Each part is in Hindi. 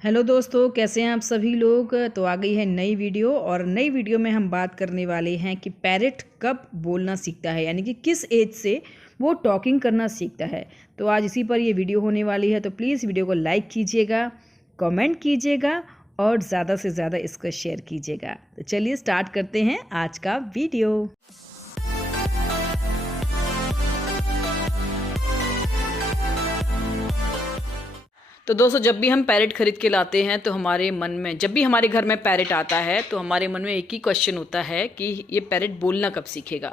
हेलो दोस्तों, कैसे हैं आप सभी लोग। तो आ गई है नई वीडियो और नई वीडियो में हम बात करने वाले हैं कि पैरेट कब बोलना सीखता है, यानी कि किस एज से वो टॉकिंग करना सीखता है। तो आज इसी पर ये वीडियो होने वाली है, तो प्लीज़ वीडियो को लाइक कीजिएगा, कमेंट कीजिएगा और ज़्यादा से ज़्यादा इसको शेयर कीजिएगा। तो चलिए स्टार्ट करते हैं आज का वीडियो। तो दोस्तों, जब भी हम पैरेट खरीद के लाते हैं तो हमारे मन में, जब भी हमारे घर में पैरेट आता है तो हमारे मन में एक ही क्वेश्चन होता है कि ये पैरेट बोलना कब सीखेगा।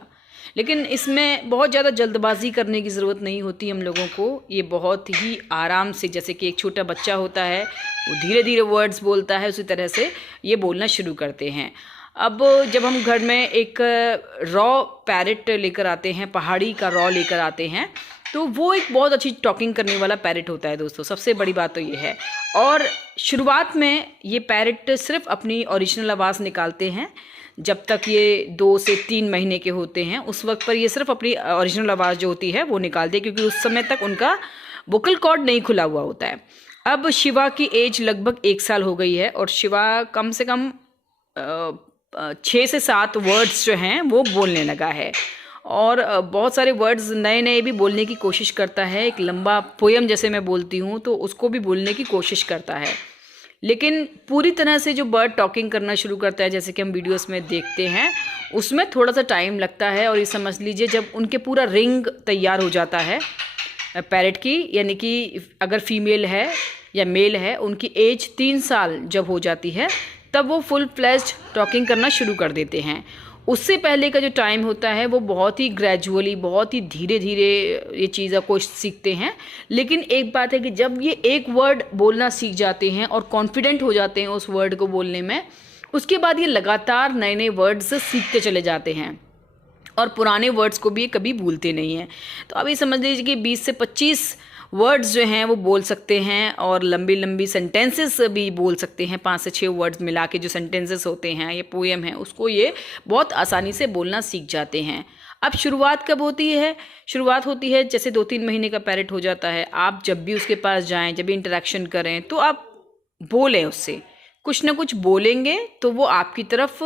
लेकिन इसमें बहुत ज़्यादा जल्दबाजी करने की ज़रूरत नहीं होती हम लोगों को। ये बहुत ही आराम से, जैसे कि एक छोटा बच्चा होता है वो धीरे धीरे वर्ड्स बोलता है, उसी तरह से ये बोलना शुरू करते हैं। अब जब हम घर में एक रॉ पैरेट लेकर आते हैं, पहाड़ी का रॉ लेकर आते हैं, तो वो एक बहुत अच्छी टॉकिंग करने वाला पैरेट होता है दोस्तों। सबसे बड़ी बात तो ये है। और शुरुआत में ये पैरेट सिर्फ अपनी ओरिजिनल आवाज़ निकालते हैं। जब तक ये 2 से 3 महीने के होते हैं उस वक्त पर ये सिर्फ अपनी ओरिजिनल आवाज़ जो होती है वो निकालते हैं, क्योंकि उस समय तक उनका वोकल कॉर्ड नहीं खुला हुआ होता है। अब शिवा की एज लगभग 1 साल हो गई है और शिवा कम से कम 6 से 7 वर्ड्स जो हैं वो बोलने लगा है और बहुत सारे वर्ड्स नए नए भी बोलने की कोशिश करता है। एक लंबा पोयम जैसे मैं बोलती हूँ तो उसको भी बोलने की कोशिश करता है। लेकिन पूरी तरह से जो बर्ड टॉकिंग करना शुरू करता है, जैसे कि हम वीडियोस में देखते हैं, उसमें थोड़ा सा टाइम लगता है। और ये समझ लीजिए, जब उनके पूरा रिंग तैयार हो जाता है पैरेट की, यानी कि अगर फीमेल है या मेल है, उनकी एज 3 साल जब हो जाती है तब वो फुल फ्लेज्ड टॉकिंग करना शुरू कर देते हैं। उससे पहले का जो टाइम होता है वो बहुत ही ग्रेजुअली, बहुत ही धीरे धीरे ये चीज़ों को सीखते हैं। लेकिन एक बात है कि जब ये एक वर्ड बोलना सीख जाते हैं और कॉन्फिडेंट हो जाते हैं उस वर्ड को बोलने में, उसके बाद ये लगातार नए नए वर्ड्स सीखते चले जाते हैं और पुराने वर्ड्स को भी ये कभी भूलते नहीं हैं। तो अभी समझ लीजिए कि 20 से 25 वर्ड्स जो हैं वो बोल सकते हैं और लंबी लंबी सेंटेंसेस भी बोल सकते हैं। 5 से 6 वर्ड्स मिला के जो सेंटेंसेस होते हैं, ये पोएम है, उसको ये बहुत आसानी से बोलना सीख जाते हैं। अब शुरुआत कब होती है? शुरुआत होती है जैसे 2-3 महीने का पैरेट हो जाता है। आप जब भी उसके पास जाएं, जब भी इंटरेक्शन करें, तो आप बोलें उससे, कुछ ना कुछ बोलेंगे तो वो आपकी तरफ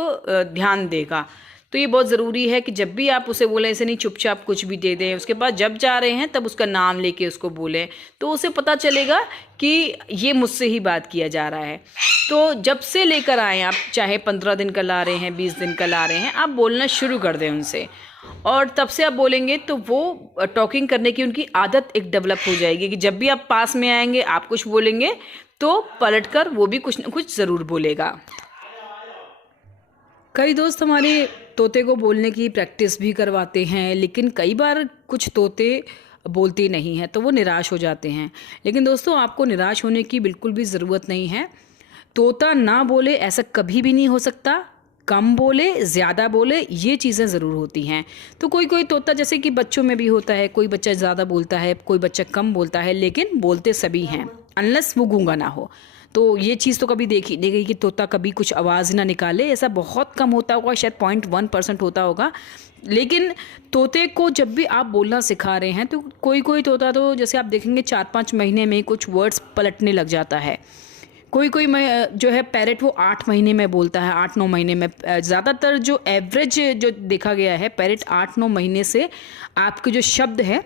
ध्यान देगा। तो ये बहुत ज़रूरी है कि जब भी आप उसे बोलें, ऐसे नहीं चुपचाप कुछ भी दे दें। उसके बाद जब जा रहे हैं तब उसका नाम लेके उसको बोलें, तो उसे पता चलेगा कि ये मुझसे ही बात किया जा रहा है। तो जब से लेकर आएँ आप, चाहे 15 दिन का ला रहे हैं, 20 दिन का ला रहे हैं, आप बोलना शुरू कर दें उनसे। और तब से आप बोलेंगे तो वो टॉकिंग करने की उनकी आदत एक डेवलप हो जाएगी कि जब भी आप पास में आएंगे, आप कुछ बोलेंगे तो पलट कर वो भी कुछ ना कुछ ज़रूर बोलेगा। कई दोस्त हमारे तोते को बोलने की प्रैक्टिस भी करवाते हैं, लेकिन कई बार कुछ तोते बोलते नहीं हैं तो वो निराश हो जाते हैं। लेकिन दोस्तों, आपको निराश होने की बिल्कुल भी ज़रूरत नहीं है। तोता ना बोले ऐसा कभी भी नहीं हो सकता। कम बोले, ज़्यादा बोले, ये चीज़ें ज़रूर होती हैं। तो कोई कोई तोता, जैसे कि बच्चों में भी होता है, कोई बच्चा ज़्यादा बोलता है, कोई बच्चा कम बोलता है, लेकिन बोलते सभी हैं, अनलेस वो गूंगा ना हो। तो ये चीज़ तो कभी देखी नहीं गई कि तोता कभी कुछ आवाज़ ना निकाले, ऐसा बहुत कम होता होगा, शायद 0.1% होता होगा। लेकिन तोते को जब भी आप बोलना सिखा रहे हैं तो कोई कोई तोता तो, जैसे आप देखेंगे, 4-5 महीने में कुछ वर्ड्स पलटने लग जाता है। कोई कोई जो है पैरेट वो 8 महीने में बोलता है, 8-9 महीने में। ज़्यादातर जो एवरेज जो देखा गया है, पैरेट 8-9 महीने से आपके जो शब्द है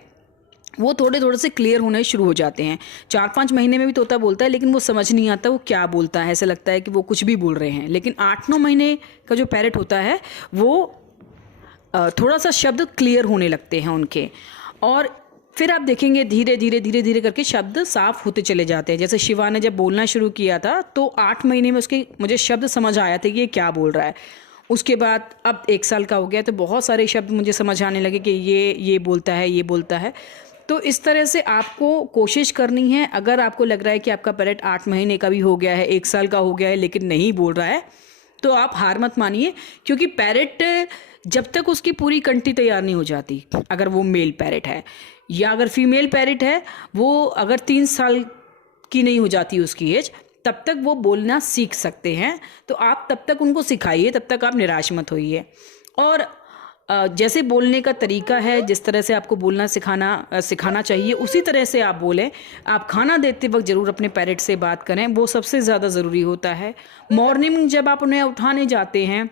वो थोड़े थोड़े से क्लियर होने शुरू हो जाते हैं। 4-5 महीने में भी तोता बोलता है, लेकिन वो समझ नहीं आता वो क्या बोलता है, ऐसा लगता है कि वो कुछ भी बोल रहे हैं। लेकिन 8-9 महीने का जो पैरेट होता है वो थोड़ा सा शब्द क्लियर होने लगते हैं उनके, और फिर आप देखेंगे धीरे धीरे करके शब्द साफ होते चले जाते हैं। जैसे शिवा ने जब बोलना शुरू किया था तो 8 महीने में उसके मुझे शब्द समझ आया था कि ये क्या बोल रहा है। उसके बाद अब 1 साल का हो गया तो बहुत सारे शब्द मुझे समझ आने लगे कि ये बोलता है, ये बोलता है। तो इस तरह से आपको कोशिश करनी है। अगर आपको लग रहा है कि आपका पैरेट 8 महीने का भी हो गया है, 1 साल का हो गया है, लेकिन नहीं बोल रहा है, तो आप हार मत मानिए, क्योंकि पैरेट जब तक उसकी पूरी कंठी तैयार नहीं हो जाती, अगर वो मेल पैरेट है, या अगर फीमेल पैरेट है, वो अगर 3 साल की नहीं हो जाती उसकी एज, तब तक वो बोलना सीख सकते हैं। तो आप तब तक उनको सिखाइए, तब तक आप निराश मत होइए। और जैसे बोलने का तरीका है, जिस तरह से आपको बोलना सिखाना चाहिए उसी तरह से आप बोलें। आप खाना देते वक्त ज़रूर अपने पैरेट से बात करें, वो सबसे ज़्यादा ज़रूरी होता है। मॉर्निंग जब आप उन्हें उठाने जाते हैं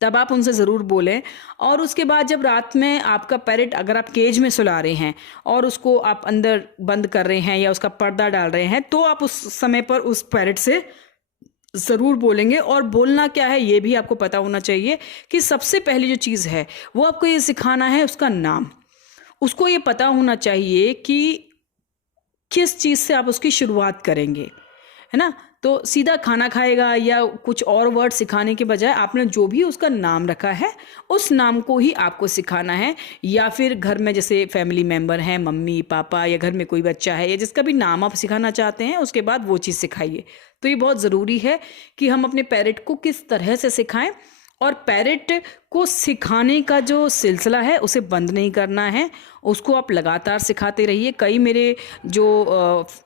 तब आप उनसे ज़रूर बोलें। और उसके बाद जब रात में आपका पैरेट, अगर आप केज में सुला रहे हैं और उसको आप अंदर बंद कर रहे हैं या उसका पर्दा डाल रहे हैं, तो आप उस समय पर उस पैरेट से ज़रूर बोलेंगे। और बोलना क्या है ये भी आपको पता होना चाहिए कि सबसे पहली जो चीज़ है वो आपको ये सिखाना है उसका नाम। उसको ये पता होना चाहिए कि किस चीज़ से आप उसकी शुरुआत करेंगे, है ना। तो सीधा खाना खाएगा या कुछ और वर्ड सिखाने के बजाय आपने जो भी उसका नाम रखा है उस नाम को ही आपको सिखाना है। या फिर घर में जैसे फैमिली मेम्बर हैं, मम्मी पापा, या घर में कोई बच्चा है या जिसका भी नाम आप सिखाना चाहते हैं, उसके बाद वो चीज़ सिखाइए। तो ये बहुत ज़रूरी है कि हम अपने पैरेट को किस तरह से सिखाएं। और पैरेट को सिखाने का जो सिलसिला है उसे बंद नहीं करना है, उसको आप लगातार सिखाते रहिए। कई मेरे जो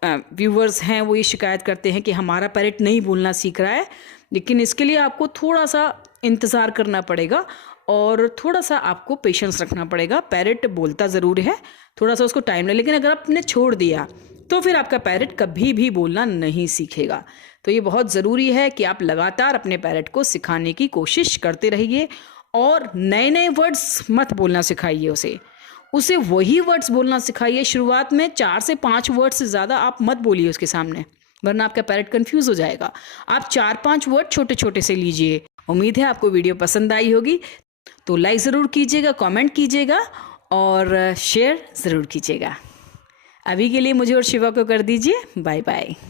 व्यूवर्स हैं वो ये शिकायत करते हैं कि हमारा पैरेट नहीं बोलना सीख रहा है, लेकिन इसके लिए आपको थोड़ा सा इंतज़ार करना पड़ेगा और थोड़ा सा आपको पेशेंस रखना पड़ेगा। पैरेट बोलता ज़रूर है, थोड़ा सा उसको टाइम लगे, लेकिन अगर आपने छोड़ दिया तो फिर आपका पैरेट कभी भी बोलना नहीं सीखेगा। तो ये बहुत ज़रूरी है कि आप लगातार अपने पैरेट को सिखाने की कोशिश करते रहिए और नए नए वर्ड्स मत बोलना सिखाइए उसे वही वर्ड्स बोलना सिखाइए। शुरुआत में 4 से 5 वर्ड्स से ज़्यादा आप मत बोलिए उसके सामने, वरना आपका पैरेट कंफ्यूज हो जाएगा। आप 4-5 वर्ड छोटे छोटे से लीजिए। उम्मीद है आपको वीडियो पसंद आई होगी, तो लाइक ज़रूर कीजिएगा, कमेंट कीजिएगा और शेयर ज़रूर कीजिएगा। अभी के लिए मुझे और शिवा को कर दीजिए बाय बाय।